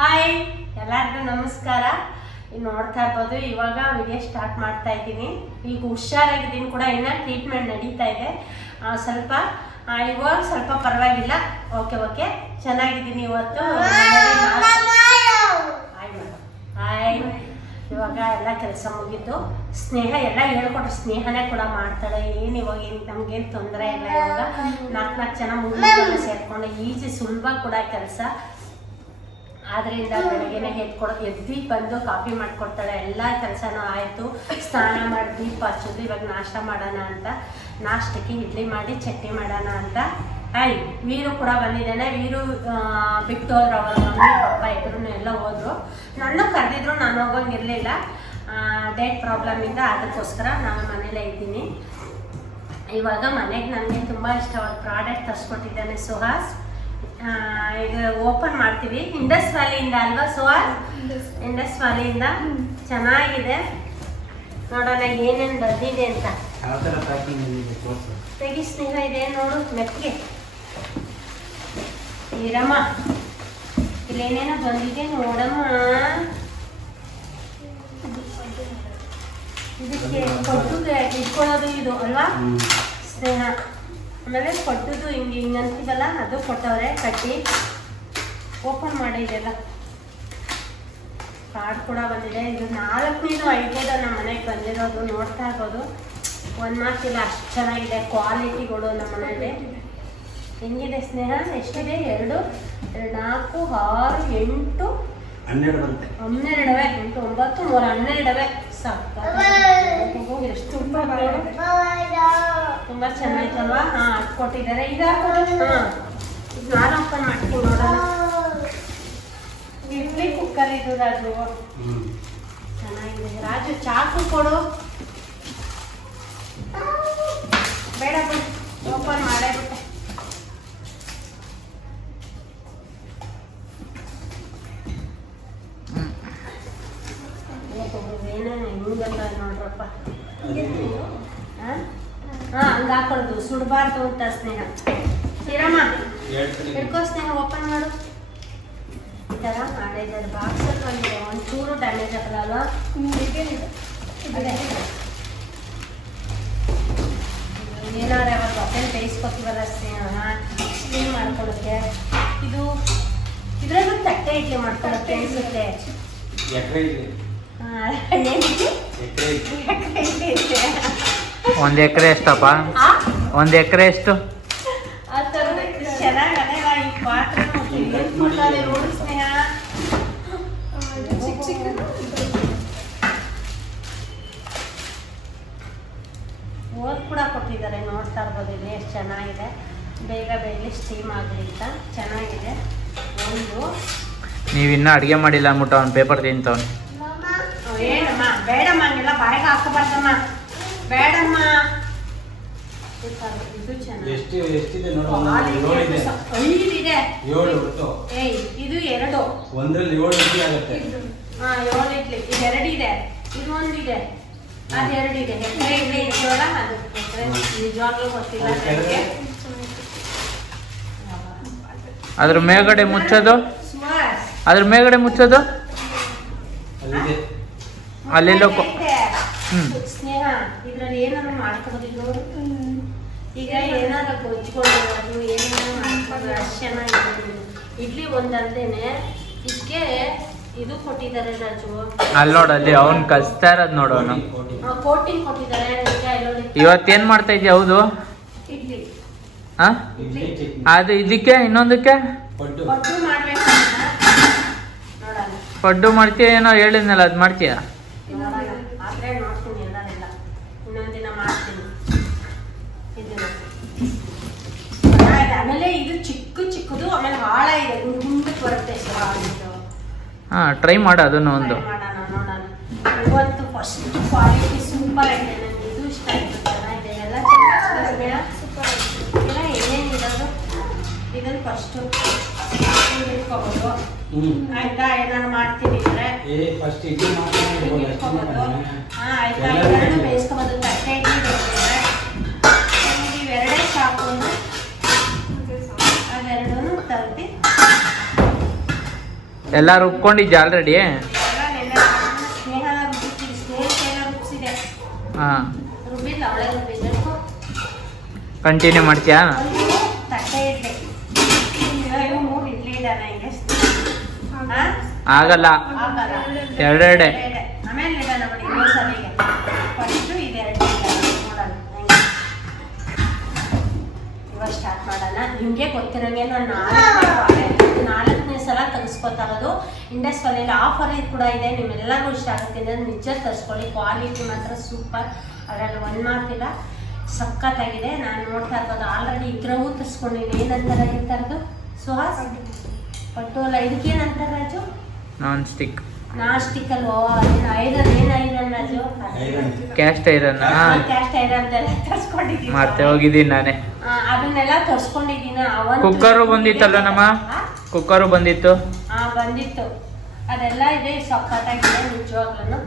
Hi ಎಲ್ಲರಿಗೂ ನಮಸ್ಕಾರ. ನೋಡ್ತಾ ಇರ್ಬೋದು, ಇವಾಗ ವಿಡಿಯೋ ಸ್ಟಾರ್ಟ್ ಮಾಡ್ತಾ ಇದ್ದೀನಿ. ಈಗ ಹುಷಾರಾಗಿದ್ದೀನಿ ಕೂಡ, ಇನ್ನೂ ಟ್ರೀಟ್ಮೆಂಟ್ ನಡೀತಾ ಇದೆ. ಸ್ವಲ್ಪ ಇವಾಗ ಸ್ವಲ್ಪ ಪರವಾಗಿಲ್ಲ. ಓಕೆ ಓಕೆ ಚೆನ್ನಾಗಿದ್ದೀನಿ ಇವತ್ತು. ಹಾಯ್ ಇವಾಗ ಎಲ್ಲ ಕೆಲಸ ಮುಗೀತು ಸ್ನೇಹ ಎಲ್ಲ ಹೇಳ್ಕೊಟ್ರು. ಸ್ನೇಹನೇ ಕೂಡ ಮಾಡ್ತಾಳೆ. ಏನು ಇವಾಗ ಏನು, ನಮ್ಗೇನು ತೊಂದರೆ ಇಲ್ಲ ಇವಾಗ. ನಾಲ್ಕು ನಾಲ್ಕು ಜನ ಮುಗಿದು ಸೇರ್ಕೊಂಡು ಈಜಿ ಸುಲಭ ಕೂಡ ಕೆಲಸ. ಆದ್ರಿಂದ ಬೆಳಗ್ಗೆನೆ ಎದ್ಕೊಡ ಎದ್ದು ಬಂದು ಕಾಫಿ ಮಾಡ್ಕೊಡ್ತಾಳೆ. ಎಲ್ಲ ಕೆಲಸನೂ ಆಯಿತು. ಸ್ನಾನ ಮಾಡಿ, ದೀಪ ಹಚ್ಚೋದು, ಇವಾಗ ನಾಷ್ಟ ಮಾಡೋಣ ಅಂತ. ನಾಷ್ಟಕ್ಕೆ ಇಡ್ಲಿ ಮಾಡಿ, ಚಟ್ನಿ ಮಾಡೋಣ ಅಂತ. ಆಯ್, ವೀರು ಕೂಡ ಬಂದಿದ್ದಾನೆ. ವೀರು ಬಿಟ್ಟು ಹೋದ್ರು. ಅವರ ಮಮ್ಮಿ, ಪಪ್ಪ ಇದ್ರು ಎಲ್ಲ ಹೋದ್ರು. ನನ್ನ ಕರೆದಿದ್ರು, ನಾನು ಹೋಗೋಂಗಿರಲಿಲ್ಲ ಡೇಟ್ ಪ್ರಾಬ್ಲಮಿಂದ ಅದಕ್ಕೋಸ್ಕರ ನಾನು ಮನೇಲೇ ಇದ್ದೀನಿ. ಇವಾಗ ಮನೆಗೆ ನನಗೆ ತುಂಬ ಇಷ್ಟವಾದ ಪ್ರಾಡಕ್ಟ್ ತರಿಸ್ಕೊಟ್ಟಿದ್ದಾನೆ ಸುಹಾಸ್. ಈಗ ಓಪನ್ ಮಾಡ್ತೀವಿ. ಇಂಡಸ್ ವ್ಯಾಲಿಯಿಂದ ಅಲ್ವಾ ಸುಹಾಸ್? ಇಂಡಸ್ ವ್ಯಾಲಿಯಿಂದ ಚೆನ್ನಾಗಿದೆ. ನೋಡೋಣ ಏನೇನು ಬಂದಿದೆ ಅಂತ. ಇದೆ ತೆಗಿ ಸ್ನೇಹ ಇದೆ ನೋಡು ಮೆತ್ತಿಗೆ. ಇರಮ್ಮ. ಇಲ್ಲೇನೇನೋ ಬಂದಿದೆ ನೋಡಮ್ಮ. ಇದಕ್ಕೆ ಕೊಟ್ಟು ಇಟ್ಕೊಳ್ಳೋದು ಇದು ಅಲ್ವಾ? ಸ್ನೇಹ. ಆಮೇಲೆ ಕೊಟ್ಟದ್ದು ಹಿಂಗೆ ಹಿಂಗೆ ಅಂತೀವಲ್ಲ ಅದು ಕೊಟ್ಟವ್ರೆ ಕಟ್ಟಿ. ಓಪನ್ ಮಾಡಿ ಇದೆಲ್ಲ. ಕಾರ್ಡ್ ಕೂಡ ಬಂದಿದೆ. ಇದು ನಾಲ್ಕನೇದು ಐದನೇದು ನಮ್ಮ ಮನೆಗೆ ಬಂದಿರೋದು. ನೋಡ್ತಾ ಇರ್ಬೋದು. ಒಂದು ಮಾತಿಲ್ಲ ಅಷ್ಟು ಚೆನ್ನಾಗಿದೆ. ಕ್ವಾಲಿಟಿಗಳು ನಮ್ಮ ಮನೆಯಲ್ಲಿ ಹೆಂಗಿದೆ ಸ್ನೇಹ? ಎಷ್ಟಿದೆ? ಎರಡು ಎರಡು ನಾಲ್ಕು ಆರು ಎಂಟು. ಹನ್ನೆರಡು ಹನ್ನೆರಡವೆ ಎಂಟು ಒಂಬತ್ತು ಮೂರು ಹನ್ನೆರಡವೇ. ಎಷ್ಟು. ತುಂಬಾ ಚೆನ್ನಾಯ್ತಲ್ವಾ ಹಾ ಕೊಟ್ಟಿದ್ದಾರೆ ಇದು ನಾನು ಓಪನ್ ಮಾಡ್ತೀನಿ ನೋಡೋಣ ಇಡ್ಲಿ ಕುಕ್ಕರ್ ಇದು ರಾಜು ಚೆನ್ನಾಗಿದೆ. ರಾಜು ಚಾಕು ಕೊಡು. ಬಿಡು ಓಪನ್ ಮಾಡೇ. ಹಾ ಹಾ ಹಂಗೆ ಹಾಕೊಳ್ಳೋದು ಸುಡಬಾರ್ದು ಅಂತ ಸ್ನೇಹ. ಶ್ರೀರಾಮ ಹಿಡ್ಕೋ ಸ್ನೇಹ ಓಪನ್ ಮಾಡು. ಈ ಥರ ಮಾಡಿದ್ದಾರೆ. ಬಾಕ್ಸ್ ಒಂದು ಒಂಚೂರು ಡ್ಯಾಮೇಜ್ ಆಗಲ್ಲ ಏನಾದ್ರೆ ಯಾವಾಗ ಬಟ್ಟೆ ಬೇಯಿಸ್ಕೊತೀವಲ್ಲ ಸ್ನೇಹ? ಕ್ಲೀನ್ ಮಾಡ್ಕೊಳಕ್ಕೆ? ಇದು ಇದ್ರಲ್ಲೂ ತಟ್ಟೆ ಇಡ್ಲಿ ಮಾಡ್ಕೊಳಕ್ಕೆ ಅನ್ಸುತ್ತೆ. ಒಂದ್ ಎಕರೆ ಎಷ್ಟಪ್ಪ? ಆ? ಒಂದ್ ಎಕರೆ ಎಷ್ಟು? ಓದ್ ಕೂಡ ಕೊಟ್ಟಿದ್ದಾರೆ ನೋಡ್ತಾ ಇರ್ಬೋದು ಇಲ್ಲಿ ಎಷ್ಟು ಚೆನ್ನಾಗಿದೆ. ಬೇಗ ಬೇಗ ಸ್ಟೀಮ್ ಆಗಲಿ ಅಂತ ಚೆನ್ನಾಗಿದೆ. ಒಂದು. ನೀವಿನ್ನೂ ಇನ್ನ ಅಡ್ಗೆ ಮಾಡಿಲ್ಲ ಅಂದ್ಬಿಟ್ಟು ಅವ್ನು ಪೇಪರ್ ತಿಂತವ್ನು. ಏನಮ್ಮ ಬೇಡಮ್ಮ ಹಂಗೆಲ್ಲ ಬಾಯಿಗೆ ಹಾಕೋಬಾರ್ದಮ್ಮ ಬೇಡಮ್ಮ. ಇದು ಎಷ್ಟು ಎಷ್ಟಿದೆ ನೋಡು ಒಂದೊಂದು ಏಳು ಇದೆ. ಐದಿದೆ. ಏಳು ಒಟ್ಟು ಏಯ್ ಇದು ಎರಡು. ಒಂದ್ರಲ್ಲಿ ಏಳು ಇಡ್ಲಿ ಆಗುತ್ತೆ. ಹಾ ಏಳು ಇಡ್ಲಿ. ಇದು ಎರಡಿದೆ ಇದು. ಒಂದಿದೆ ಅದು ಎರಡಿದೆ ಅದು ನಿಜವಾಗ್ಲೂ ಗೊತ್ತಿಲ್ಲ? ನನಗೆ. ಅದ್ರ ಮೇಲ್ಗಡೆ ಮುಚ್ಚೋದು? ಅದ್ರ ಮೇಲ್ಗಡೆ ಮುಚ್ಚೋದು? ಅಲ್ಲಿದೆ. ಅಲ್ಲೆಲ್ಲೋ. ಸ್ನೇಹ ಇದ್ರಲ್ಲಿ ಏನಾದ್ರು ಮಾಡ್ಕೋಬೋದು ಈಗ ಏನಾದ್ರು ಗೊಜ್ಜಿಕೊಳ್ಳೋದು ಏನೇನೋ ಮಾಡ್ಕೊಂಡು ಅಷ್ಟು ಚೆನ್ನಾಗಿದೆ ಇಡ್ಲಿ ಒಂದಲ್ದೇನೆ ಇದಕ್ಕೆ ಇದು ಕೊಟ್ಟಿದ್ದಾರೆ ರಾಜು. ಅಲ್ಲಿ ನೋಡು ಅಲ್ಲಿ ಅವ್ನ್ ಕಲಿಸ್ತಾ ಇರೋದ್ ನೋಡೋಣ ಕೋಟಿಂಗ್ ಕೊಟ್ಟಿದ್ದಾರೆ ಇವತ್ತೇನ್ ಮಾಡ್ತಾ ಇದ್ಯಾ ಹೌದು? ಇಡ್ಲಿ. ಅದು ಇದಕ್ಕೆ ಇನ್ನೊಂದಕ್ಕೆ? ಪಡ್ಡು ಮಾಡ್ತೀಯ ಏನೋ ಹೇಳಿದ್ನಲ್ಲ ಅದ್ ಮಾಡ್ತೀಯ ನೋಡೋಣ ಆದ್ರೆ ನೋಡ್ತೀನಿ ಎಲ್ಲರೆಲ್ಲ ಇನ್ನೊಂದ್ ದಿನ ಮಾಡ್ತೀನಿ. ಇದನ್ನ ಆಮೇಲೆ ಇದು ಚಿಕ್ಕ ಚಿಕ್ಕದು ಆಮೇಲೆ ಹಾಳ ಇದೆ. ಗುಂಡ್ ಗುಂಡಕ್ ಬರುತ್ತೆ ಇದು ಹಾ ಟ್ರೈ ಮಾಡ ಅದನ್ನು ಒಂದು. ಇವತ್ತು ಫಸ್ಟ್ ಕ್ವಾಲಿಟಿ ಸೂಪರ್ ಆಗಿದೆ ನನಗೆ ಇದು ಇಷ್ಟ ಆಯ್ತು. ಚೆನ್ನಾಗಿದೆ. ಎಲ್ಲ ಚೆನ್ನಾಗಿದೆ. ಇಲ್ಲ ಏನೇನು ಇರೋದು ಇದನ್ನು ಫಸ್ಟು ಆಯ್ತಾ ಏನಾರು ಮಾಡ್ತೀನಿ ಅಂದ್ರೆ ಏ ಫಸ್ಟ್ ಇಡ್ಲಿ ಮಾಡ್ಕೊಂಡು ಇರ್ಬೋದು ಅಷ್ಟೇ ಹಾ ಆಯ್ತಾ ಎಲ್ಲ ಇವೆರಡು ಇದೆ. ಬೇಯಿಸ್ಕೋಬೋದು ತಟ್ಟೆ ಇಡ್ಲಿ ಬೇಯಿಸಿದ್ರೆ ನನಗೆ ಇವೆರಡೇ ಸಾಕು ಅಂದ್ರೆ ಅದೆರಡೂ ತೆಗ್ದು ಎಲ್ಲ ರುಬ್ಕೊಂಡಿದ್ದೆ ಆಲ್ರೆಡಿ ಹಾಂ ಕಂಟಿನ್ಯೂ ಮಾಡ್ತೀಯಾ ಒಂದು ತಟ್ಟೆ ಇಡ್ಲಿ ಇವಾಗ ಮೂರು ಇಡ್ಲಿ ಇದ್ದಾನೆ ಹಿಂಗೆ ಹಾ ಆಗಲ್ಲ ಆಗಲ್ಲ ಎರಡೆರಡೆ ಎರಡೆ. ಆಮೇಲೆ ಇಡೋಣ ನೋಡಿ ಮೂರು ಸಲಿಗೆ ಫಸ್ಟು ಇದೆರಡು ನೋಡೋಣ ಹೆಂಗೆ ಇವಾಗ ಸ್ಟಾರ್ಟ್ ಮಾಡೋಣ ನಿಮಗೆ ಗೊತ್ತಿರೋಂಗೆ ನಾನು ನಾಲ್ಕು ನಾಲ್ಕನೇ ಸಲ ತೆಗೆಸ್ಕೊತಾ ಇರೋದು ಇಂಡಸ್ ಕಾಲೇಜ್ ಆಫರ್ ಕೂಡ ಇದೆ ನಿಮ್ಮೆಲ್ಲರಿಗೂ ಇಷ್ಟ ಆಗುತ್ತೆ ಅಂದರೆ ನಿಜ ತರಿಸ್ಕೊಳ್ಳಿ ಕ್ವಾಲಿಟಿ ಮಾತ್ರ ಸೂಪರ್ ಅದರಲ್ಲಿ ಒಂದು ಮಾತಿಲ್ಲ ಸಖತ್ತಾಗಿದೆ ನಾನು ನೋಡ್ತಾ ಇರ್ಬೋದು ಆಲ್ರೆಡಿ ಇದ್ರವೂ ತರಿಸ್ಕೊಂಡಿದ್ದೀನಿ ಏನಂತಾರೆ ಈ ಥರದ್ದು ಸುಹಾಸ್ ಪಟ್ಟು ಅಲ್ಲ ಇದಕ್ಕೇನಂತಾರೆ ರಾಜು ನಾನ್ ಸ್ಟಿಕ್ ನಾಸ್ಟಿಕ್ ಅಲ್ವೋ ಐರನ್ ಏನು iron Raju iron. Cast iron cast iron ತರಿಸ್ಕೊಂಡಿದ್ದೀನಿ. ಮತ್ತೆ ಹೋಗಿದ್ದೀನಿ ನಾನೇ. ಅದನ್ನೆಲ್ಲ ತರ್ಸ್ಕೊಂಡಿದ್ದೀನಿ. ಕುಕ್ಕರು ಬಂದಿತ್ತಲ್ಲ ನಮ್ಮ? ಕುಕ್ಕರು ಬಂದಿತ್ತು. ಹಾ ಬಂದಿತ್ತು. ಅದೆಲ್ಲ ಇದೆ ಸಖತ್ತಾಗಿದೆ ನಿಜವಾಗ್ಲೂ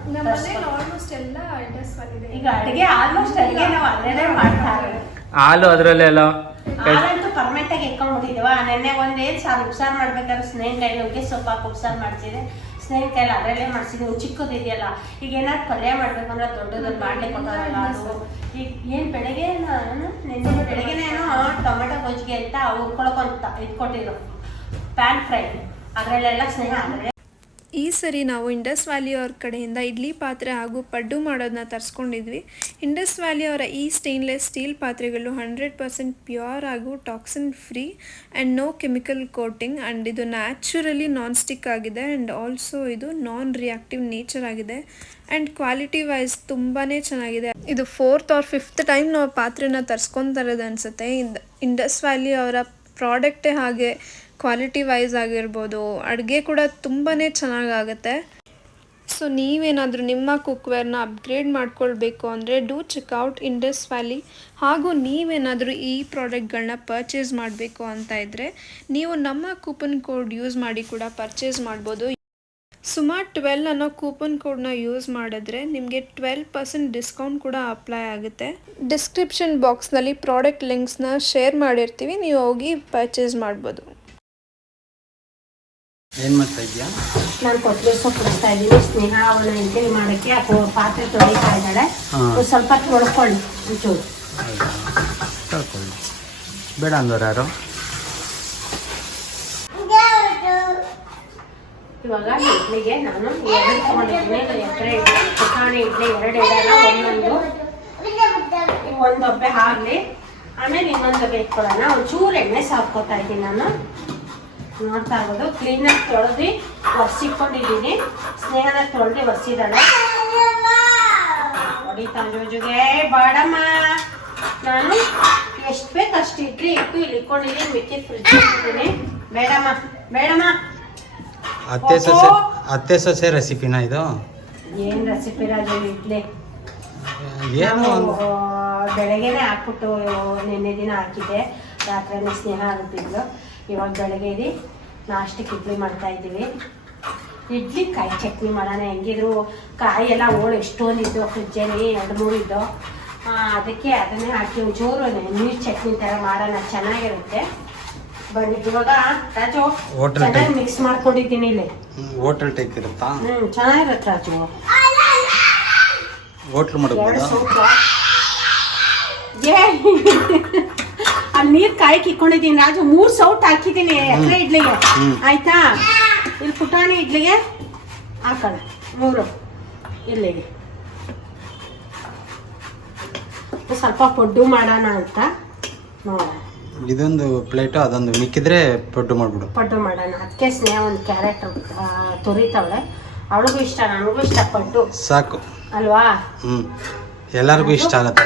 ಆಲ್ಮೋಸ್ಟ್ ಎಲ್ಲ ಇಂಟ್ರೆಸ್ಟ್ ಬಂದಿದೆ. ಈಗ ಅಡಿಗೆ ಆಲ್ಮೋಸ್ಟ್ ಅಡಿಗೆ ನಾವು ಅಲ್ಲೇ ಮಾಡ್ತಾ ಇರೋದು. ಹಾಲು ಅದರಲ್ಲೆಲ್ಲ ಹಾಲಂತೂ ಪರ್ಮನೆಂಟ್ ಆಗಿ ಇಟ್ಕೊಂಡ್ಬಿಟ್ಟಿದೀವ ನೆನ್ನೆ ಒಂದೇನ್ ಸಾರು, ಉಪ್ಸಾರು ಮಾಡ್ಬೇಕಾದ್ರೆ ಸ್ನೇಹ ಕೈಲಿ ನುಗ್ಗೆ ಸೊಪ್ಪು ಉಪ್ಸಾರು ಮಾಡ್ತಿದ್ದೆ ಸ್ನೇಹ ಕೈಲಿ ಅದರಲ್ಲೇ ಮಾಡ್ಸಿದ್ವಿ ಚಿಕ್ಕದಿದೆಯಲ್ಲ, ಈಗ ಏನಾದ್ರು ಪಲ್ಯ ಮಾಡ್ಬೇಕಂದ್ರೆ ದೊಡ್ಡದೊಂದು ಬಾಡ್ಲಿ ಕೊಟ್ಟಾರಲ್ಲ ಅದು. ಈಗ ಏನ್ ಬೆಳಗ್ಗೆ ನಾನು ನೆನ್ನೆ ಬೆಳಗ್ಗೆನೇನೋ ಟೊಮೆಟೊ ಗೊಜ್ಜಿಗೆ ಅಂತ ಹುರ್ಕೊಳಕೊಂತ ಇಟ್ಕೊಟ್ಟಿದ್ರು ಪ್ಯಾನ್ ಫ್ರೈ. ಅದರಲ್ಲೆಲ್ಲ ಸ್ನೇಹ ಅದರಲ್ಲೇ ಈ ಸರಿ ನಾವು ಇಂಡಸ್ ವ್ಯಾಲಿ ಅವ್ರ ಕಡೆಯಿಂದ ಇಡ್ಲಿ ಪಾತ್ರೆ ಹಾಗೂ ಪಡ್ಡು ಮಾಡೋದನ್ನ ತರಿಸ್ಕೊಂಡಿದ್ವಿ. ಇಂಡಸ್ ವ್ಯಾಲಿ ಅವರ ಈ ಸ್ಟೇನ್ಲೆಸ್ ಸ್ಟೀಲ್ ಪಾತ್ರೆಗಳು ಹಂಡ್ರೆಡ್ ಪರ್ಸೆಂಟ್ ಪ್ಯೂರ್ ಹಾಗೂ toxin free and no chemical coating and ಇದು ನ್ಯಾಚುರಲಿ ನಾನ್ ಸ್ಟಿಕ್ ಆಗಿದೆ ಆ್ಯಂಡ್ ಆಲ್ಸೋ ಇದು ನಾನ್ ರಿಯಾಕ್ಟಿವ್ ನೇಚರ್ ಆಗಿದೆ ಆ್ಯಂಡ್ ಕ್ವಾಲಿಟಿ ವೈಸ್ ತುಂಬಾ ಚೆನ್ನಾಗಿದೆ. ಇದು ಫೋರ್ತ್ ಆರ್ ಫಿಫ್ತ್ ಟೈಮ್ ನಾವು ಪಾತ್ರೆನ ತರಿಸ್ಕೊತಾ ಇರೋದು ಅನಿಸುತ್ತೆ. ಇಂಡಸ್ ವ್ಯಾಲಿ ಅವರ ಪ್ರಾಡಕ್ಟೇ ಹಾಗೆ ಕ್ವಾಲಿಟಿ ವೈಸ್ ಆಗಿರ್ಬೋದು, ಅಡುಗೆ ಕೂಡ ತುಂಬಾ ಚೆನ್ನಾಗಾಗುತ್ತೆ. ಸೊ ನೀವೇನಾದರೂ ನಿಮ್ಮ ಕುಕ್ವೇರ್ನ ಅಪ್ಗ್ರೇಡ್ ಮಾಡ್ಕೊಳ್ಬೇಕು ಅಂದರೆ ಡೂ ಚೆಕ್ಔಟ್ ಇಂಡಸ್ ವ್ಯಾಲಿ ಹಾಗೂ ನೀವೇನಾದರೂ ಈ ಪ್ರಾಡಕ್ಟ್ಗಳನ್ನ ಪರ್ಚೇಸ್ ಮಾಡಬೇಕು ಅಂತ ಇದ್ದರೆ ನೀವು ನಮ್ಮ ಕೂಪನ್ ಕೋಡ್ ಯೂಸ್ ಮಾಡಿ ಕೂಡ ಪರ್ಚೇಸ್ ಮಾಡ್ಬೋದು. ಸುಮಾರು ಟ್ವೆಲ್ ಅನ್ನೋ ಕೂಪನ್ ಕೋಡ್ನ ಯೂಸ್ ಮಾಡಿದ್ರೆ ನಿಮಗೆ ಟ್ವೆಲ್ ಪರ್ಸೆಂಟ್ ಡಿಸ್ಕೌಂಟ್ ಕೂಡ ಅಪ್ಲೈ ಆಗುತ್ತೆ. ಡಿಸ್ಕ್ರಿಪ್ಷನ್ ಬಾಕ್ಸ್ನಲ್ಲಿ ಪ್ರಾಡಕ್ಟ್ ಲಿಂಕ್ಸ್ನ ಶೇರ್ ಮಾಡಿರ್ತೀವಿ, ನೀವು ಹೋಗಿ ಪರ್ಚೇಸ್ ಮಾಡ್ಬೋದು. ಏನ್ ಮಾಡ್ತಾ ಇದ್ಯಾ ನಾನು ಕೊತ್ತಂಬರಿ ಸೊಪ್ಪು ಕೊಡ್ತಾ ಇದ್ದೀನಿ. ಸ್ನೇಹ ಅವಳ ಇಂಟರ್ವ್ಯೂ ಮಾಡೋಕ್ಕೆ ಅಥವಾ ಪಾತ್ರೆ ತೊಳಿತಾ ಇದ್ದಾಳೆ. ಸ್ವಲ್ಪ ತೊಳ್ಕೊಳ್ಳಿ ಒಂಚೂರು. ಕಳ್ಕೊಳ್ಳಿ ಬೇಡ ಅಂದವ್ರು ಯಾರು? ಇವಾಗ ಇಡ್ಲಿಗೆ ನಾನು ಎರಡು ತೊಗೊಂಡಿದ್ದೀನಿ. ಎಕರೆ ಇಡ್ಲಿ ಪುಟಾಣಿ ಇಡ್ಲಿ ಎರಡು ಒಂದೊಂದು. ಒಂದು ಒಬ್ಬೆ ಆಗಲಿ. ಆಮೇಲೆ ಇನ್ನೊಂದು ಬೇಕು ಇಟ್ಕೊಳ್ಳೋಣ. ಒಂಚೂರು ಎಣ್ಣೆ ಸಾಕೋತಾ ಇದ್ದೀನಿ ನಾನು. ನೋಡ್ತಾ ಇರ್ಬೋದು. ಕ್ಲೀನಾಗಿ ತೊಳೆದು ಒರ್ಸಿಕೊಂಡಿದ್ದೀನಿ. ಸ್ನೇಹನ ತೊಳೆದು ಒರೆಸಿದಾಳೆ ಹೊಡಿತಾ ಜೋಜುಗೆ ಬಾಡಮ್ಮ ನಾನು ಎಷ್ಟು ಬೇಕು ಅಷ್ಟು ಇಡ್ಲಿ ಇಟ್ಟು ಇಲ್ಲಿ ಇಟ್ಕೊಂಡಿದ್ದೀನಿ ಮಿಕ್ಕಿ ಫ್ರಿಜ್ ಇಟ್ಟಿದ್ದೀನಿ ಬೇಡಮ್ಮ ಬೇಡಮ್ಮ. ಅತ್ತೆ ಸೊಸೆ ಅತ್ತೆ ಸೊಸೆ ರೆಸಿಪಿನ ಇದು? ಏನ್ ರೆಸಿಪಿ ರಾಜು ಇಡ್ಲಿ? ಏನು ಬೆಳಗ್ಗೆನೆ ಹಾಕ್ಬಿಟ್ಟು ನಿನ್ನೆ ದಿನ ಹಾಕಿದ್ದೆ. ರಾತ್ರಿನೇ ಸ್ನೇಹ ರುಬ್ಬಿದ್ಲು ಇವಾಗ ಬೆಳಗ್ಗೆ ಇದೆ. ನಾಷ್ಟಕ್ಕೆ ಇಡ್ಲಿ ಮಾಡ್ತಾ ಇದ್ದೀವಿ. ಇಡ್ಲಿ ಕಾಯಿ ಚಟ್ನಿ ಮಾಡೋಣ. ಹೆಂಗಿದ್ರು ಕಾಯಿ ಎಲ್ಲ ಹೋಳು ಎಷ್ಟೊಂದಿದ್ದು ಫ್ರಿಜ್ಜಲ್ಲಿ ಎರಡು ಮೂರು ಇದ್ದು. ಅದಕ್ಕೆ ಅದನ್ನೇ ಹಾಕಿ ಒಂಚೂರು ನೀರು ಚಟ್ನಿ ಥರ ಮಾಡೋಣ. ಚೆನ್ನಾಗಿರುತ್ತೆ. ಬನ್ನಿ ಇವಾಗ ರಾಜು ಚೆನ್ನಾಗಿ ಮಿಕ್ಸ್ ಮಾಡ್ಕೊಂಡಿದ್ದೀನಿ ಇಲ್ಲಿ. ಹೋಟೆಲ್ ಟೈಪ್ ಇರುತ್ತಾ? ಹ್ಮ್ ಚೆನ್ನಾಗಿರುತ್ತೆ ರಾಜು. ಹೋಟ್ಲು ಮಾಡಬಹುದಾ? ಏ ಅಲ್ಲಿ ನೀರ್ ಕಾಯಕ್ ಇಕ್ಕೊಂಡಿದ್ದೀನಿ. ರಾಜು ಮೂರ್ ಸೌಟ್ ಹಾಕಿದ್ದೀನಿ. ಎಕರೆ ಇಡ್ಲಿಗೆ. ಆಯ್ತಾ? ಇಲ್ಲಿ ಪುಟಾಣಿ ಇಡ್ಲಿಗೆ ಹಾಕೋಣ ಮೂರು ಇಲ್ಲಿಗೆ ಸ್ವಲ್ಪ ಪೊಡ್ಡು ಮಾಡೋಣ ಅಂತ ನೋಡೋಣ. ಇದೊಂದು ಪ್ಲೇಟು ಅದೊಂದು ಮಿಕ್ಕಿದ್ರೆ ಪೊಡ್ಡು ಮಾಡ್ಬಿಡು. ಪಡ್ಡು ಮಾಡೋಣ. ಅದಕ್ಕೆ ಸ್ನೇಹ ಒಂದು ಕ್ಯಾರೆಟ್ ತುರಿತಾವಳೆ. ಅವಳಿಗೂ ಇಷ್ಟ ನನಗೂ ಇಷ್ಟ ಪಡ್ಡು. ಸಾಕು. ಅಲ್ವಾ? ಹ್ಞೂ ಎಲ್ಲರಿಗೂ ಇಷ್ಟ ಆಗತ್ತೆ.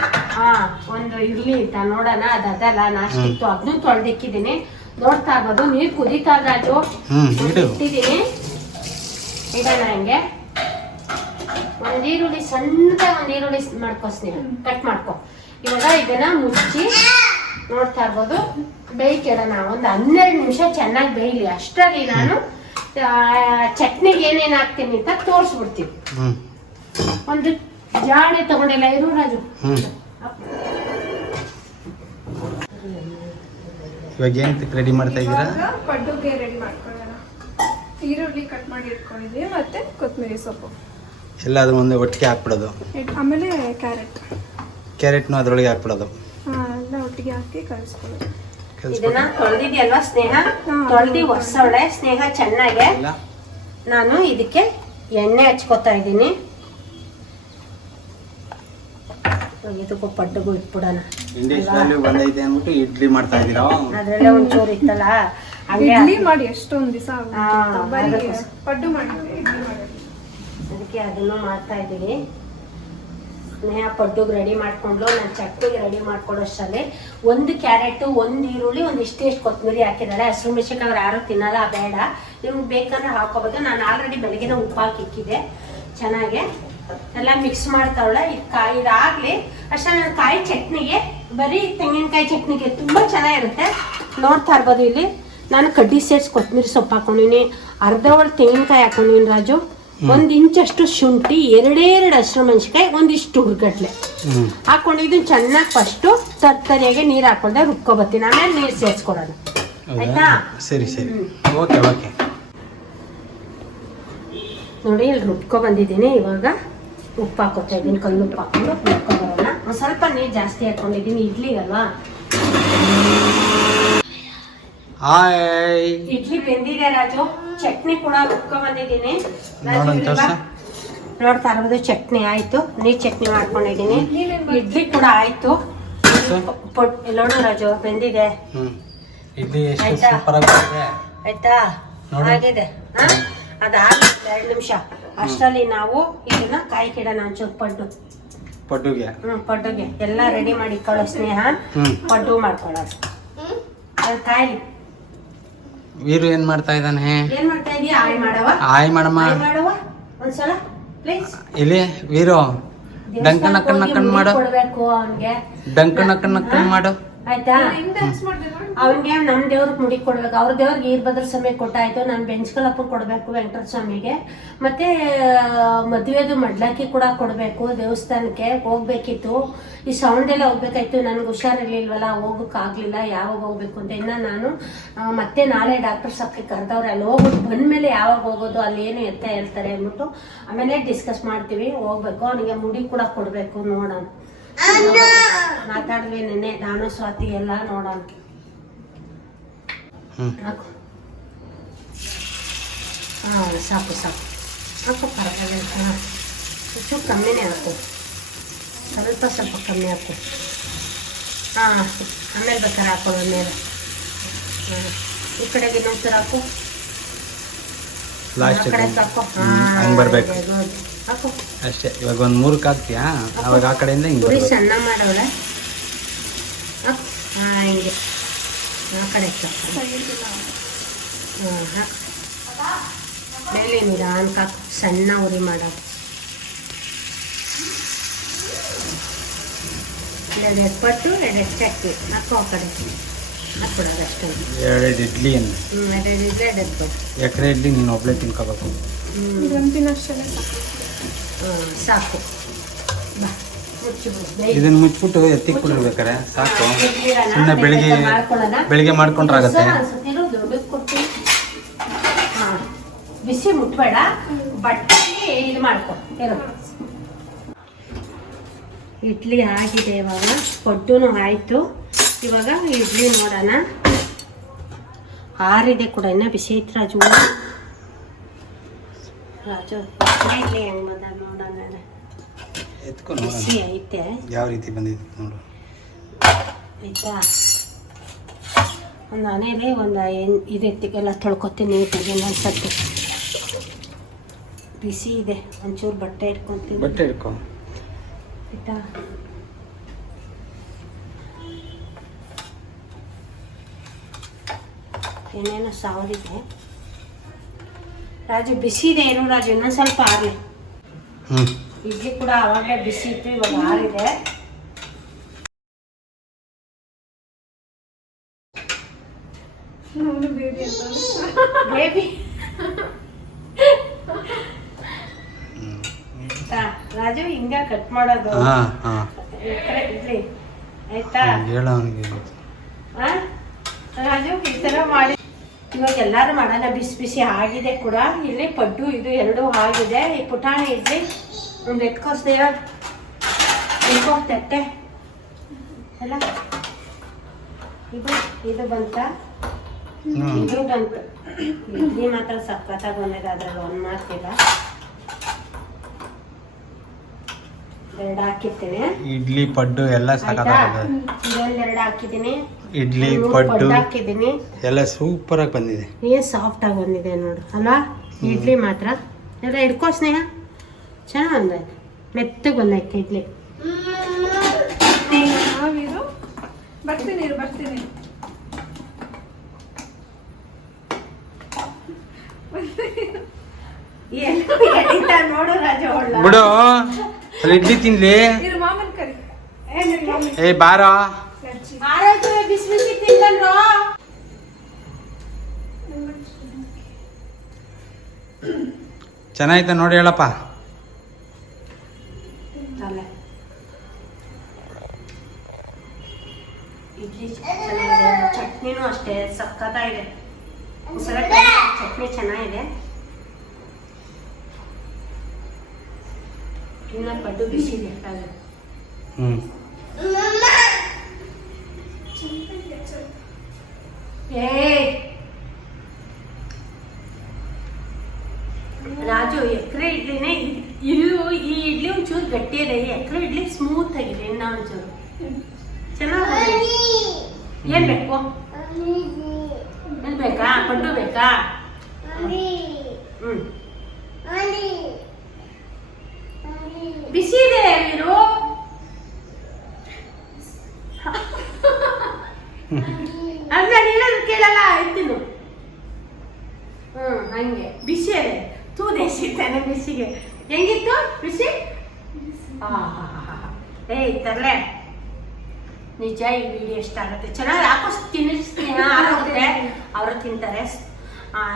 ಒಂದು ಇರ್ಲಿ ಅಂತ ನೋಡೋಣ ಅದ್ ಅದಲ್ಲ ನಾಷ್ಟಿತ್ತು ಅದನ್ನು ತೊಳೆದಿಕ್ಕಿದ್ದೀನಿ. ನೋಡ್ತಾ ಇರ್ಬೋದು ನೀರು ಕುದೀತಾ ರಾಜು. ಇಟ್ಟಿದ್ದೀನಿ. ಇಡೋಣ ಹಂಗೆ. ಒಂದ್ ಈರುಳ್ಳಿ ಸಣ್ಣ ಒಂದ್ ಈರುಳ್ಳಿ ಮಾಡ್ಕೋಸ್ತೀನಿ. ಕಟ್ ಮಾಡ್ಕೊ. ಇವಾಗ ಇದನ್ನ ಮುಚ್ಚಿ ನೋಡ್ತಾ ಇರ್ಬೋದು. ಬೇಯ್ಕಿಡೋಣ ಒಂದು ಹನ್ನೆರಡು ನಿಮಿಷ ಚೆನ್ನಾಗಿ ಬೇಯಲಿ. ಅಷ್ಟರಲ್ಲಿ ನಾನು ಚಟ್ನಿಗೆ ಏನೇನು ಹಾಕ್ತೀನಿ ಅಂತ ತೋರಿಸ್ಬಿಡ್ತೀನಿ. ಒಂದು ಜಾಳೆ ತಗೊಂಡಿಲ್ಲ ಇರು ರಾಜು. ಇವಾಗ ಏನ್ ರೆಡಿ ಮಾಡ್ತಾ ಇದ್ದೀರಾ? ಪಡ್ಡುಗೆ ರೆಡಿ ಮಾಡ್ಕೊಳ್ಳೋಣ. ಈರುಳ್ಳಿ ಕಟ್ ಮಾಡಿ ಇಟ್ಕೊಂಡಿದ್ದೀವಿ ಮತ್ತು ಕೊತ್ತಂಬರಿ ಸೊಪ್ಪು. ಎಲ್ಲಾದ್ರೂ ಒಂದೇ ಒಟ್ಟಿಗೆ ಹಾಕ್ಬಿಡೋದು? ಆಮೇಲೆ ಕ್ಯಾರೆಟ್. ಕ್ಯಾರೆಟ್ನು ಅದರೊಳಗೆ ಹಾಕ್ಬಿಡೋದು? ಎಲ್ಲ ಒಟ್ಟಿಗೆ ಹಾಕಿ ಕಲಿಸ್ಕೊಳ್ಳೋದು. ಇದನ್ನ ತೊಳೆದಿದ್ಯಲ್ವಾ ಸ್ನೇಹ? ತೊಳೆದಿ ಒರ್ಸವಳೆ ಸ್ನೇಹ ಚೆನ್ನಾಗೆ. ನಾನು ಇದಕ್ಕೆ ಎಣ್ಣೆ ಹಚ್ಕೋತಾ ಇದ್ದೀನಿ. ಇದಕ್ಕೂ ಪಡ್ಡುಗೂ ಇಟ್ಬಿಡೋಣ. ಇಂಡಿಯನ್ ವ್ಯಾಲ್ಯೂ ಬಂದೈತೆ ಅಂದ್ಬಿಟ್ಟು ಇಡ್ಲಿ ಮಾಡ್ತಾ ಇದ್ದೀರಾ? ಅದ್ರಲ್ಲೇ ಒಂಚೂರು ಇತ್ತಲ್ಲ? ಇಡ್ಲಿ ಮಾಡಿ ಎಷ್ಟೊಂದು ದಿವಸ. ಪಡ್ಡು ಮಾಡಿ ಅದಕ್ಕೆ ಅದನ್ನು ಮಾಡ್ತಾ ಇದ್ದೀವಿ ಸ್ನೇಹ ಪಡ್ಡುಗೆ ರೆಡಿ ಮಾಡ್ಕೊಂಡು ನಾನು ಚಟ್ನಿಗೆ ರೆಡಿ ಮಾಡ್ಕೊಡೋಷ್ಟಲ್ಲಿ. ಒಂದು ಕ್ಯಾರೆಟ್ ಒಂದು ಈರುಳ್ಳಿ ಒಂದು ಇಷ್ಟೆಷ್ಟು ಕೊತ್ತಂಬರಿ ಹಾಕಿದ್ದಾರೆ ಹಸಿರು ಮೆಣಸಿನ್ಕಾಯಿ ಅವ್ರು ಯಾರು ತಿನ್ನಲ್ಲ ಬೇಡ. ನಿಮ್ಗೆ ಬೇಕಂದ್ರೆ ಹಾಕೋಬೋದು. ನಾನು ಆಲ್ರೆಡಿ ಬೆಳಗ್ಗೆ ಉಪ್ಪು ಹಾಕಿ ಇಕ್ಕಿದೆ ಚೆನ್ನಾಗೆ. ಎಲ್ಲ ಮಿಕ್ಸ್ ಮಾಡ್ತಾವಳ. ಇದು ಕಾಯಿ ಇದಾಗ್ಲಿ. ಅಷ್ಟೇ ನಾನು ಕಾಯಿ ಚಟ್ನಿಗೆ ಬರೀ ತೆಂಗಿನಕಾಯಿ ಚಟ್ನಿಗೆ ತುಂಬಾ ಚೆನ್ನಾಗಿರುತ್ತೆ. ನೋಡ್ತಾ ಇರ್ಬೋದು ಇಲ್ಲಿ. ನಾನು ಕಡ್ಡಿ ಸೇರ್ಸಿ ಕೊತ್ತಂಬರಿ ಸೊಪ್ಪು ಹಾಕೊಂಡಿನಿ. ಅರ್ಧ ಒಳ ತೆಂಗಿನಕಾಯಿ ಹಾಕೊಂಡಿನಿ ರಾಜು. ಒಂದು ಇಂಚಷ್ಟು ಶುಂಠಿ ಎರಡೆರಡು ಹಸಿರು ಮೆಣಸಿನ್ಕಾಯಿ ಒಂದಿಷ್ಟು ಹುರ್ಗಟ್ಲೆ. ಹಾಕೊಂಡು ಇದನ್ನ ಚೆನ್ನಾಗಿ ಫಸ್ಟು ತರ್ತರಿಯಾಗಿ ನೀರು ಹಾಕೊಂಡೆ ರುಬ್ಕೊಬತ್ತೀನಿ. ಆಮೇಲೆ ನೀರ್ ಸೇರಿಸ್ಕೊಡೋಣ. ಆಯ್ತಾ? ಸರಿ ಸರಿ. Okay okay. ನೋಡಿ ಇಲ್ಲಿ ರುಬ್ಕೊ ಬಂದಿದ್ದೀನಿ ಇವಾಗ. ಉಪ್ಪು ಹಾಕೋತಾ ಇದ್ದೀನಿ ಕಲ್ಲು ಉಪ್ಪು ಹಾಕೊಂಡು ಬರೋಣ ಒಂದು ಸ್ವಲ್ಪ ನೀರು ಜಾಸ್ತಿ ಹಾಕೊಂಡಿದ್ದೀನಿ ಇಡ್ಲಿಗಲ್ವಾ ಇಡ್ಲಿ ಬೆಂದಿದೆ ರಾಜು. ಚಟ್ನಿ ಕೂಡ ರುಬ್ಕೊ ಬಂದಿದ್ದೀನಿ. ರಾಜು, ನೋಡೋಣ ಇಲ್ಲಿ ಬಾ. ನೋಡ್ತಾ ಇರೋದು ಚಟ್ನಿ ಆಯ್ತು. ನೀರ್ ಚಟ್ನಿ ಮಾಡ್ಕೊಂಡಿದ್ದೀನಿ. ಇಡ್ಲಿ ಕೂಡ ಆಯ್ತು. ನೋಡು ರಾಜು ಬೆಂದಿದೆ. ಆಯ್ತಾ? ಆಗಿದೆ. ಹಾ? ಅದಾಗುತ್ತೆ ಎರಡು ನಿಮಿಷ. ಅಷ್ಟರಲ್ಲಿ ನಾವು ಇದನ್ನ ಕಾಯಿ ಕಿಡೋಣ ಒಂಚೂರು ಪಡ್ಡು. ಪಡ್ಡುಗೆ. ಹ್ಮ್ ಪಡ್ಡುಗೆ. ಎಲ್ಲ ರೆಡಿ ಮಾಡಿ ಇಟ್ಕೊಳ್ಳೋ ಸ್ನೇಹ. ಹ್ಮ್. ಪಡ್ಡು ಮಾಡ್ಕೊಳ್ಳೋದು. ಅದು ಕಾಯ್ಲಿ. ವೀರು ಏನ್ ಮಾಡ್ತಾ ಇದ್ದಾನೆ? ಏನ್ ಮಾಡ್ತಾ ಇದೀಯ? ಆಯ್ ಮಾಡವ ಹಾಯ್ ಮಾಡಮ್ಮ. ಆಯ್ ಮಾಡವ ಒಂದ್ಸಲ ಪ್ಲೀಸ್ ಇಲ್ಲಿ ವೀರು ಡಂಕನ್ ಅಕ್ಕನ್ ಅಕ್ಕನ್ ಮಾಡು. ಕೊಡ್ಬೇಕು ಅವನ್ಗೆ. ಡಂಕ ನಕ್ಕನ್ ನಕ್ಕನ್ ಮಾಡು. ಆಯ್ತಾ? ಹೆಂಗ್ ಡ್ಯಾನ್ಸ್ ಮಾಡಿದೆ ನೋಡಿ ಅವನ್ಗೆ ನಮ್ಮ ದೇವ್ರಿಗೆ ಮುಡಿ ಕೊಡ್ಬೇಕು. ಅವ್ರ ದೇವ್ರಿಗೆ ಈರ್ಭದ್ರ ಸಮಯ ಕೊಟ್ಟಾಯ್ತು. ನಾನು ಬೆಂಚ್ಕಲಪ್ಪ ಕೊಡಬೇಕು ವೆಂಕಟರ ಸ್ವಾಮಿಗೆ. ಮತ್ತೆ ಮದುವೆದು ಮಡ್ಲಕ್ಕಿ ಕೂಡ ಕೊಡಬೇಕು ದೇವಸ್ಥಾನಕ್ಕೆ. ಹೋಗ್ಬೇಕಿತ್ತು. ಈ ಸೌಂಡ್ ಎಲ್ಲ ಹೋಗ್ಬೇಕಾಯ್ತು. ನನ್ಗೆ ಹುಷಾರಿರ್ಲಿಲ್ವಲ್ಲ ಹೋಗಕ್ಕಾಗ್ಲಿಲ್ಲ ಯಾವಾಗ ಹೋಗ್ಬೇಕು ಅಂತ. ಇನ್ನ ನಾನು ಮತ್ತೆ ನಾಳೆ ಡಾಕ್ಟರ್ ಸಾಬ್ಗೆ ಕರೆದವ್ರೆ. ಅಲ್ಲಿ ಹೋಗ್ಬಿಟ್ಟು ಬಂದ್ಮೇಲೆ ಯಾವಾಗ ಹೋಗೋದು ಅಲ್ಲಿ ಏನು ಎತ್ತ ಹೇಳ್ತಾರೆ ಅಂದ್ಬಿಟ್ಟು ಆಮೇಲೆ ಡಿಸ್ಕಸ್ ಮಾಡ್ತೀವಿ. ಹೋಗ್ಬೇಕು. ಅವನಿಗೆ ಮುಡಿ ಕೂಡ ಕೊಡಬೇಕು ನೋಡೋಣ. ಮಾತಾಡಿದ್ವಿ ನೆನ್ನೆ. ನಾನು ಸ್ವಾತಿ ಎಲ್ಲ ನೋಡೋಣ. ಹಾಂ ಸಾಕು ಸಾಕು. ಹಾಕು ಪರವಾಗಿಲ್ಲ. ಹಾಂ ಹೆಚ್ಚು ಕಮ್ಮಿನೇ ಹಾಕು. ಸ್ವಲ್ಪ ಸ್ವಲ್ಪ ಕಮ್ಮಿ ಹಾಕು. ಹಾಂ ಆಮೇಲೆ ಬೇಕಾದ್ರೆ ಹಾಕೊಳ್ಳೋ ಮೇಲೆ ಹಾಂ ಈ ಕಡೆಗೆ ಇನ್ನೊಂಚೂರು ಹಾಕು. ಲಾಸ್ಟ್ ಹಂಗ್ ಬರ್ಬೇಕು. ಅಷ್ಟೇ. ಇವಾಗ ಒಂದ್ ಮೂರಕ್ಕೆ ಹಾಕ್ತೀಯಾ? ಅವಾಗ ಆ ಕಡೆಯಿಂದ ಹಿಂಗೆ ಸಣ್ಣ ಮಾಡವಳೆ ಹಾಂ ಹಿಂಗೆ. ಆ ಕಡೆ ಮೇಲೆ ನಿಧಾನ ಹಾಕು ಸಣ್ಣ ಉರಿ ಮಾಡೋದು. ಎರಡು ಪಟ್ಟು ಎರಡೆರಡು ಚಟ್ನಿ ಹಾಕು ಆ ಕಡೆ. ಹಾಕ್ಬಿಡೋದು ಅಷ್ಟೇ. ಎರಡೆರಡು ಇಡ್ಲಿ ಏನು? ಹ್ಞೂ ಎರಡೆರಡು ಇಡ್ಲಿ ಎರಡು ಪಟ್ಟು ಎಕರೆ ಇಡ್ಲಿ ನೀನು ಒಬ್ಬಳೇ ತಿನ್ಕೋಬೇಕು. ಹ್ಞೂ ಸಾಕು. ಹಾಂ ಸಾಕು. ಬಾ. ಇದನ್ನ ಮುಚ್ಬಿಟ್ಟು ಎತ್ತಿ ಕೊಡಿರ್ಬೇಕಾರೆ ಸಾಕು. ಸುಮ್ಮನೆ ಬೆಳಿಗ್ಗೆ. ಬೆಳಿಗ್ಗೆ ಮಾಡ್ಕೊಂಡ್ರಾಗತ್ತೆ. ಬಿಸಿ ಮುಟ್ಬೇಡ. ಬಟ್ಟೆ ಇದು ಮಾಡ್ಕೊ. ಇಡ್ಲಿ ಆಗಿದೆ ಇವಾಗ. ಪಡ್ಡುನು ಆಯ್ತು. ಇವಾಗ ಇಡ್ಲಿ ನೋಡೋಣ. ಆರಿದೆ ಕೂಡ ಇನ್ನ ಬಿಸಿ ಐತೆ ರಾಜು ರಾಜು, ಇಡ್ಲಿ ಹೆಂಗ್ ಮಾಡ ನೋಡೋಣ. ಎತ್ಕೊಂಡು ಬಿಸಿ ಐತೆ. ಯಾವ ರೀತಿ ಬಂದಿದೆ ನೋಡು. ಆಯ್ತಾ? ಒಂದು ಮನೇಲಿ ಒಂದು ಏನು ಇದೆತ್ತಿಗೆಲ್ಲ ತೊಳ್ಕೊತೀನಿ ನೀಟಾಗಿ ಇನ್ನೊಂದು ಸರ್ತಿ ಬಿಸಿ ಇದೆ ಒಂಚೂರು ಬಟ್ಟೆ ಇಟ್ಕೊತೀನಿ. ಬಟ್ಟೆ ಇಟ್ಕೊ. ಆಯ್ತಾ? ಏನೇನೋ ಸಾವಿರಿದೆ. ರಾಜು ಬಿಸಿ ಇದೆ ಏನು ರಾಜು? ಇನ್ನೊಂದು ಸ್ವಲ್ಪ ಆಗಲಿ. ಹ್ಮ್. ಇಡ್ಲಿ ಕೂಡ ಆವಾಗಲೇ ಬಿಸಿ ಇತ್ತು ಇವಾಗ ಆರಿದೆ. ಅವನು ಬೇಬಿ ಅಂತ ಬೇಬಿ ರಾಜು ಹಿಂಗ ಕಟ್ ಮಾಡೋದು. ಇಡ್ಲಿ ಆಯ್ತಾ? ಹೇಳ ಆ? ರಾಜು ಈ ತರ ಮಾಡಿ. ಇವಾಗ ಎಲ್ಲರೂ ಮಾಡೋಣ ಬಿಸಿ ಬಿಸಿ ಆಗಿದೆ ಕೂಡ. ಇಲ್ಲಿ ಪಡ್ಡು ಇದು ಎರಡು ಆಗಿದೆ. ಈ ಪುಟಾಣಿ ಇಡ್ಲಿ ಒಂದು ಎತ್ಕೋಸ್ದೇವ ಎತ್ಕೋ ತಟ್ಟೆ ಎಲ್ಲ ಇದು ಇದು ಬಂತ ಇದು ಬಂತು ಇಡ್ಲಿ ಮಾತ್ರ ಸಖತ್ತಾಗಿ ಬಂದಿದೆ ಅದ್ರಲ್ಲಿ ಒಂದು ಮಾತಿಲ್ಲ ಎರಡು ಹಾಕಿರ್ತೀನಿ ಇಡ್ಲಿ ಪಡ್ಡು ಎಲ್ಲ ಇದೊಂದು ಎರಡು ಹಾಕಿದ್ದೀನಿ ಇಡ್ಲಿ ಪಡ್ಡು ಹಾಕಿದ್ದೀನಿ ಎಲ್ಲ ಸೂಪರ್ ಆಗಿ ಬಂದಿದೆ. ಏನ್ ಸಾಫ್ಟ್ ಆಗಿ ಬಂದಿದೆ ನೋಡು ಅಲ್ವಾ? ಇಡ್ಲಿ ಮಾತ್ರ. ಎಲ್ಲ ಹಿಡ್ಕೋ ಸ್ನೇಹ ಚೆನ್ನಾಗಿ ಮೆತ್ತಗೆ ಬಂದೈತೆ ಇಡ್ಲಿ ಬರ್ತೀನಿ ಬರ್ತೀನಿ. ಬಿಡು. ಅಲ್ಲಿ ಇಡ್ಲಿ ತಿನ್ಲಿ. ಇರು ಮಾಮನ್ ಕರಿ. ಏ ಬಾರ. ಚೆನ್ನಾಯ್ತ ನೋಡಿ ಹೇಳಪ್ಪ. ಚಟ್ನಿನೂ ಅಷ್ಟೇ try ಮಾಡಿ, ಚಟ್ನಿ ಚೆನ್ನಾಗಿದೆ. ಇನ್ನ ಪಡ್ಡು ಬಿಸಿ ಇದೆ ಏ ರಾಜು ಎಕರೆ ಇಡ್ಲಿನೇ ಇದ್- ಈ ಇಡ್ಲಿ ಒಂಚೂರು ಗಟ್ಟಿ ಇದೆ ಈ ಎಕರೆ ಇಡ್ಲಿ ಸ್ಮೂತ್ ಆಗಿದೆ ಇನ್ನ ಒಂಚೂರು ಚೆನ್ನಾಗಿ ಏನ್ ಬೇಕು ಏನ್ ಬೇಕಾ ಪಡ್ಡು ಬೇಕಾ ಹ್ಮ್ ಬಿಸಿ ಇದೆ ನೀರು ಅಲ್ಲ ನೀನದು ಕೇಳಲ್ಲ ಎತ್ತಿನು ಹ್ಮ್, ಹಂಗೆ. ಬಿಸಿ ಅದೇ. ತೂ ಸಿಗ್ತಾನೆ ಬಿಸಿಗೆ. ಹೆಂಗಿತ್ತು, ಬಿಸಿ? ಏಯ್, ತರ್ಲೆ. ನಿಜ, ಈ ವಿಡಿಯೋ ಇಷ್ಟ ಆಗುತ್ತೆ? ಚೆನ್ನಾಗಿ ಹಾಕೋಸ್ ತಿನ್ನಿಸ್ತೀನಿ ಆಗುತ್ತೆ. ಅವರು ತಿಂತಾರೆ.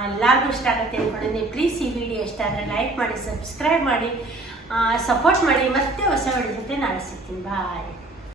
ಎಲ್ಲರಿಗೂ ಇಷ್ಟ ಆಗುತ್ತೆ ಅಂದ್ಕೊಂಡಿದ್ದೀನಿ ಪ್ಲೀಸ್ ಈ ವಿಡಿಯೋ ಇಷ್ಟ ಆದರೆ ಲೈಕ್ ಮಾಡಿ ಸಬ್ಸ್ಕ್ರೈಬ್ ಮಾಡಿ ಸಪೋರ್ಟ್ ಮಾಡಿ. ಮತ್ತೆ ಹೊಸ ವಿಡಿಯೋ ಜೊತೆ ನಾನು ಸಿಗ್ತೀನಿ. ಬಾಯ್